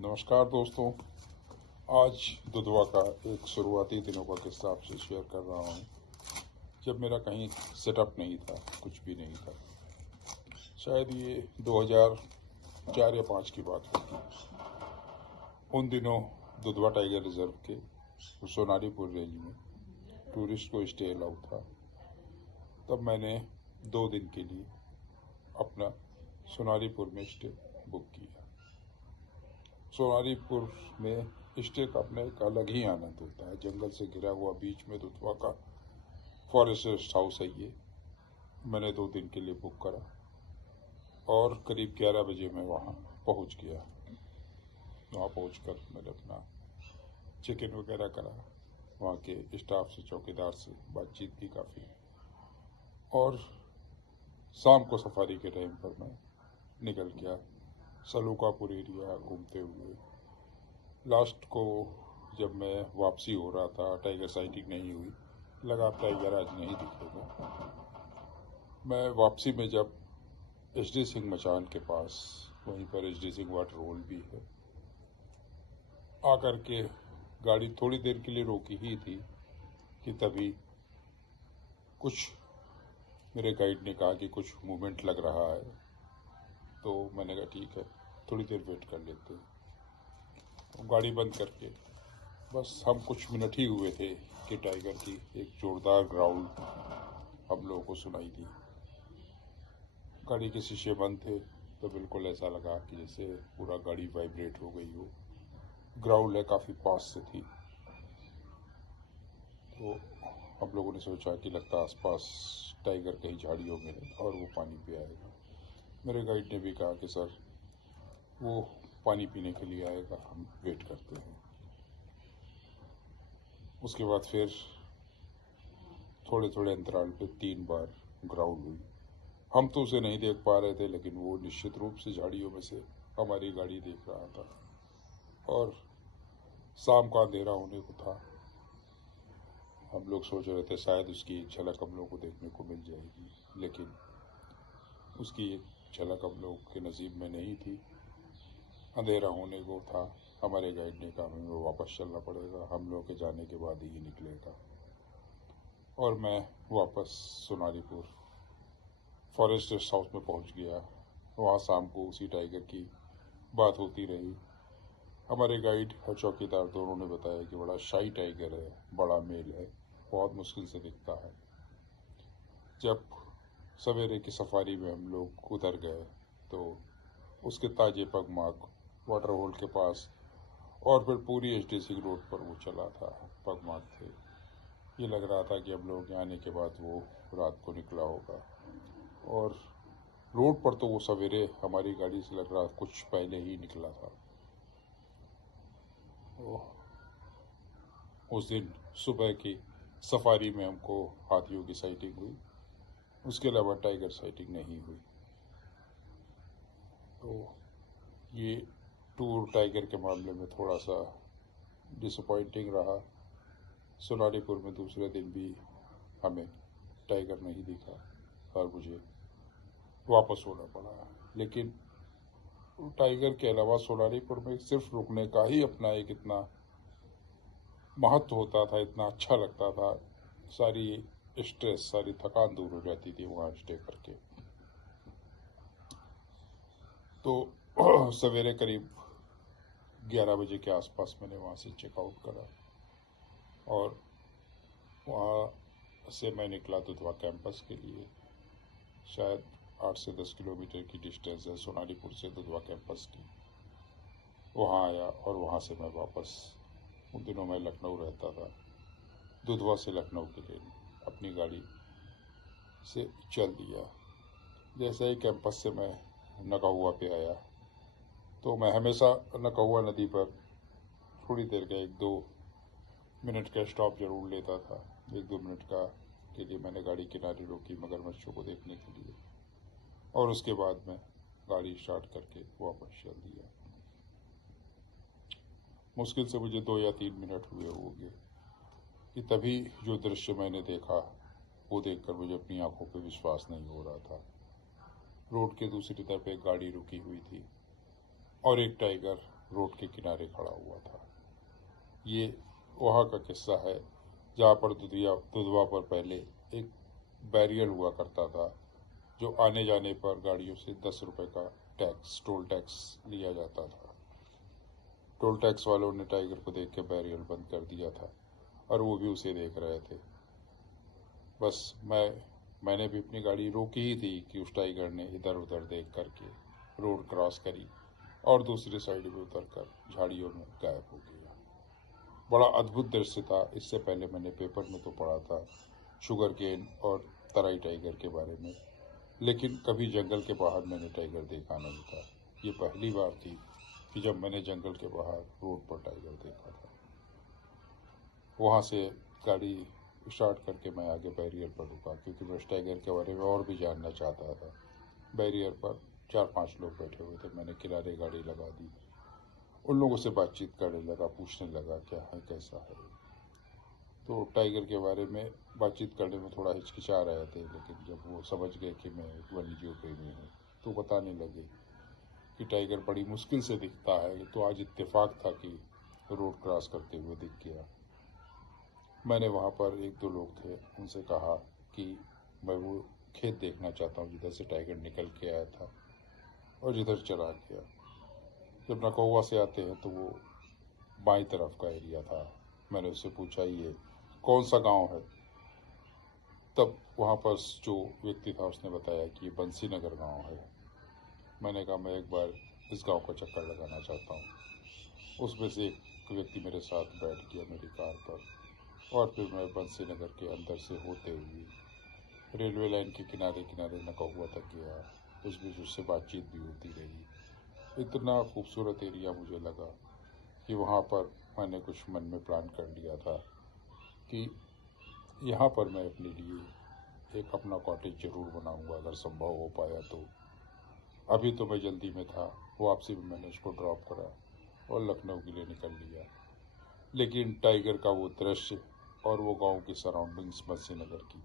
नमस्कार दोस्तों। आज दुधवा का एक शुरुआती दिनों का किस्सा आपसे शेयर कर रहा हूँ, जब मेरा कहीं सेटअप नहीं था, कुछ भी नहीं था। शायद ये 2004 या 5 की बात होगी। उन दिनों दुधवा टाइगर रिजर्व के सोनारीपुर रेंज में टूरिस्ट को स्टे अलाउ था। तब मैंने 2 दिन के लिए अपना सोनारीपुर में स्टे बुक किया। सोनारीपुर में स्टे का अपना एक अलग ही आनंद होता है। जंगल से घिरा हुआ बीच में दुधवा का फॉरेस्ट रेस्ट हाउस है ये। मैंने 2 दिन के लिए बुक करा और करीब 11 बजे मैं वहाँ पहुँच गया। वहाँ पहुँचकर मैंने अपना चेक इन वगैरह करा। वहाँ के स्टाफ से, चौकीदार से बातचीत की काफ़ी, और शाम को सफारी के टाइम पर मैं निकल गया सलूकापुर एरिया घूमते हुए। लास्ट को जब मैं वापसी हो रहा था, टाइगर साइटिंग नहीं हुई, लगा टाइगर आज नहीं दिखेगा। मैं वापसी में जब HD सिंह मचान के पास, वहीं पर HD सिंह वाटर होल भी है, आकर के गाड़ी थोड़ी देर के लिए रोकी ही थी कि तभी कुछ मेरे गाइड ने कहा कि कुछ मूवमेंट लग रहा है। तो मैंने कहा ठीक है, थोड़ी देर वेट कर लेते हैं। तो गाड़ी बंद करके बस हम कुछ मिनट ही हुए थे कि टाइगर की एक जोरदार ग्राउल हम लोगों को सुनाई दी। गाड़ी के शीशे बंद थे तो बिल्कुल ऐसा लगा कि जैसे पूरा गाड़ी वाइब्रेट हो गई हो। ग्राउल है काफ़ी पास से थी। तो हम लोगों ने सोचा कि लगता आसपास टाइगर कहीं झाड़ियों में है और वो पानी पे आएगा। मेरे गाइड ने भी कहा कि सर वो पानी पीने के लिए आएगा, हम वेट करते हैं। उसके बाद फिर थोड़े थोड़े अंतराल पे 3 बार ग्राउल हुई। हम तो उसे नहीं देख पा रहे थे, लेकिन वो निश्चित रूप से झाड़ियों में से हमारी गाड़ी देख रहा था। और शाम का अंधेरा होने को था। हम लोग सोच रहे थे शायद उसकी एक झलक हम लोग को देखने को मिल जाएगी, लेकिन उसकी एक झलक हम लोग के नसीब में नहीं थी। अंधेरा होने को था। हमारे गाइड ने कहा हमें वापस चलना पड़ेगा, हम लोग के जाने के बाद ही निकलेगा। और मैं वापस सोनारीपुर फॉरेस्ट रेस्ट हाउस में पहुंच गया। वहाँ शाम को उसी टाइगर की बात होती रही। हमारे गाइड और चौकीदार दोनों ने बताया कि बड़ा शाई टाइगर है, बड़ा मेल है, बहुत मुश्किल से दिखता है। जब सवेरे की सफारी में हम लोग उतर गए तो उसके ताजे पगमार्क वाटर होल के पास और फिर पूरी HD सिंह रोड पर वो चला था, पगमार्क थे। ये लग रहा था कि हम लोग के आने के बाद वो रात को निकला होगा। और रोड पर तो वो सवेरे हमारी गाड़ी से लग रहा कुछ पहले ही निकला था। उस दिन सुबह की सफारी में हमको हाथियों की साइटिंग हुई, उसके अलावा टाइगर साइटिंग नहीं हुई। तो ये टूर टाइगर के मामले में थोड़ा सा डिसअपॉइंटिंग रहा। सोनारीपुर में दूसरे दिन भी हमें टाइगर नहीं दिखा और मुझे वापस होना पड़ा। लेकिन टाइगर के अलावा सोनारीपुर में सिर्फ रुकने का ही अपना एक इतना महत्व होता था, इतना अच्छा लगता था। सारी स्ट्रेस, सारी थकान दूर हो जाती थी वहाँ स्टे करके। तो सवेरे करीब 11 बजे के आसपास मैंने वहाँ से चेकआउट करा और वहाँ से मैं निकला दुधवा कैंपस के लिए। शायद 8 से 10 किलोमीटर की डिस्टेंस है सोनारीपुर से दुधवा कैंपस की। वहाँ आया और वहाँ से मैं वापस, उन दिनों मैं लखनऊ रहता था, दुधवा से लखनऊ के लिए अपनी गाड़ी से चल दिया। जैसे ही कैंपस से मैं नकाहुआ पे आया तो मैं हमेशा नकाहुआ नदी पर थोड़ी देर का 1-2 मिनट का स्टॉप जरूर लेता था। 1-2 मिनट का के लिए मैंने गाड़ी किनारे रोकी मगरमच्छों को देखने के लिए, और उसके बाद मैं गाड़ी स्टार्ट करके वापस चल दिया। मुश्किल से मुझे 2 या 3 मिनट हुए होंगे कि तभी जो दृश्य मैंने देखा वो देखकर मुझे अपनी आंखों पे विश्वास नहीं हो रहा था। रोड के दूसरी तरफ एक गाड़ी रुकी हुई थी और एक टाइगर रोड के किनारे खड़ा हुआ था। ये वहाँ का किस्सा है जहाँ पर दुधवा पर पहले एक बैरियर हुआ करता था, जो आने जाने पर गाड़ियों से 10 रुपए का टैक्स, टोल टैक्स लिया जाता था। टोल टैक्स वालों ने टाइगर को देख के बैरियर बंद कर दिया था और वो भी उसे देख रहे थे। बस मैंने भी अपनी गाड़ी रोकी ही थी कि उस टाइगर ने इधर उधर देख करके रोड क्रॉस करी और दूसरी साइड में उतर कर झाड़ियों में गायब हो गया। बड़ा अद्भुत दृश्य था। इससे पहले मैंने पेपर में तो पढ़ा था शुगर केन और तराई टाइगर के बारे में, लेकिन कभी जंगल के बाहर मैंने टाइगर देखा नहीं था। ये पहली बार थी कि जब मैंने जंगल के बाहर रोड पर टाइगर देखा था। वहाँ से गाड़ी स्टार्ट करके मैं आगे बैरियर पर रुका, क्योंकि मैं उस टाइगर के बारे में और भी जानना चाहता था। बैरियर पर 4-5 लोग बैठे हुए थे। मैंने किनारे गाड़ी लगा दी, उन लोगों से बातचीत करने लगा, पूछने लगा क्या है, कैसा है। तो टाइगर के बारे में बातचीत करने में थोड़ा हिचकिचा रहे थे, लेकिन जब वो समझ गए कि मैं एक वन्यजीव प्रेमी हूँ तो बताने लगे कि टाइगर बड़ी मुश्किल से दिखता है। तो आज इत्तेफाक था कि रोड क्रॉस करते हुए दिख गया। मैंने वहाँ पर 1-2 लोग थे, उनसे कहा कि मैं वो खेत देखना चाहता हूँ जिधर से टाइगर निकल के आया था और जिधर चला गया। जब नकौवा से आते हैं तो वो बाईं तरफ का एरिया था। मैंने उससे पूछा ये कौन सा गांव है। तब वहाँ पर जो व्यक्ति था उसने बताया कि ये बंसी नगर गांव है। मैंने कहा मैं एक बार इस गांव का चक्कर लगाना चाहता हूँ। उसमें से एक व्यक्ति मेरे साथ बैठ गया मेरी कार पर और फिर मैं बंसी नगर के अंदर से होते हुए रेलवे लाइन के किनारे किनारे नकौवा तक गया। उस बीच उससे बातचीत भी होती रही। इतना खूबसूरत एरिया मुझे लगा कि वहाँ पर मैंने कुछ मन में प्लान कर लिया था कि यहाँ पर मैं अपने लिए एक अपना कॉटेज ज़रूर बनाऊंगा अगर संभव हो पाया तो। अभी तो मैं जल्दी में था, वापसी में मैंने उसको ड्रॉप करा और लखनऊ के लिए निकल लिया। लेकिन टाइगर का वो दृश्य और वो गांव की सराउंडिंग्स बंसी नगर की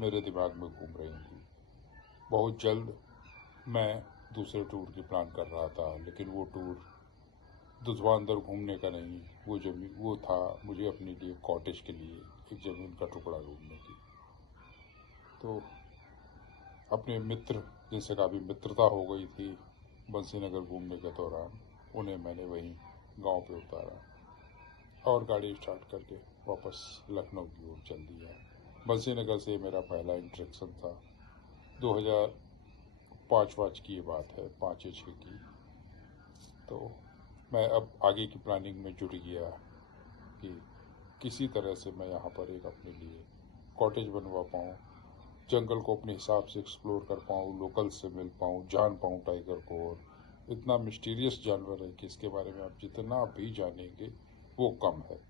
मेरे दिमाग में घूम रही थी। बहुत जल्द मैं दूसरे टूर की प्लान कर रहा था, लेकिन वो टूर दुधवा अंदर घूमने का नहीं, वो था मुझे अपने लिए कॉटेज के लिए एक ज़मीन का टुकड़ा ढूंढने की। तो अपने मित्र जिनसे काफ़ी मित्रता हो गई थी बंसी नगर घूमने के दौरान, उन्हें मैंने वहीं गांव पे उतारा और गाड़ी स्टार्ट करके वापस लखनऊ की ओर चल दिया। बंसी नगर से मेरा पहला इंटरेक्शन था। 2005 की ये बात है, 5 या 6 की। तो मैं अब आगे की प्लानिंग में जुड़ गया कि किसी तरह से मैं यहाँ पर एक अपने लिए कॉटेज बनवा पाऊँ, जंगल को अपने हिसाब से एक्सप्लोर कर पाऊँ, लोकल से मिल पाऊँ, जान पाऊँ टाइगर को। और इतना मिस्टीरियस जानवर है कि इसके बारे में आप जितना भी जानेंगे वो कम है।